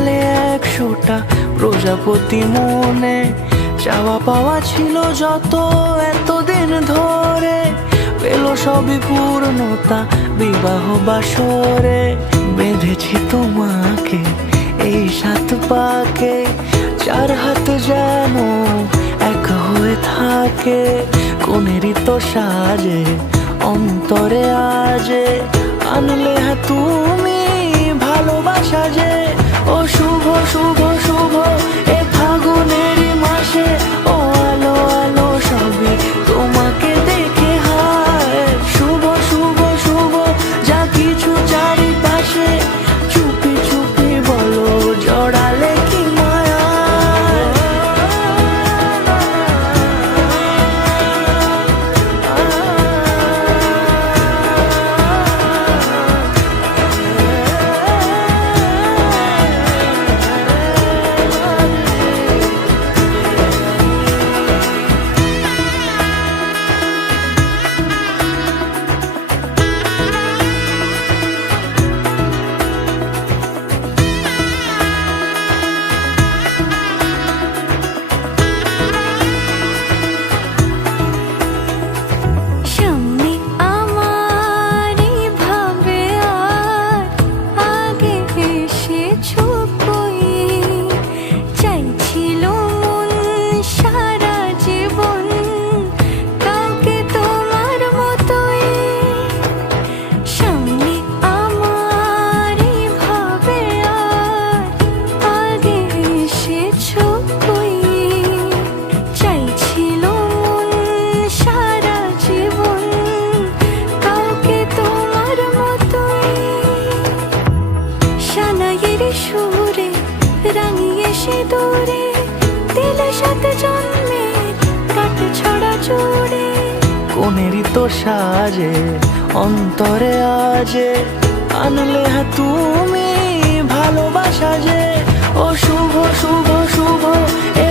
পেলে 100টা প্রজাপতি মনে, চাওয়া পাওয়া ছিল যত এতদিন ধরে, পেল সবই পূর্ণতা বিবাহ বাসরে। বেঁধেছি তোমাকে এই 7 পাকে, 4 হাত যেন এক হয়ে থাকে। কোনেরই তো সাজে অন্তরে আজে, আনলে তুমি ভালোবাসা যে। ও শুভ শুভ শুভ এ ফাগুনেরই মাসে, ও আলো আলো সবই তোমাকে দেখে হায়। শুভ শুভ শুভ যা কিছু চারিপাশে, চুপি চুপি বলো জড়ালে কি মায়া। সুরে রাঙিয়ে সে দূরে দিলে 7 জন্মের কাট ছড়া জোড়ে। কোনেরই তো সাজে অন্তরে আজে, আনলে তুমি ভালোবাসা যে। ও শুভ শুভ শুভ এ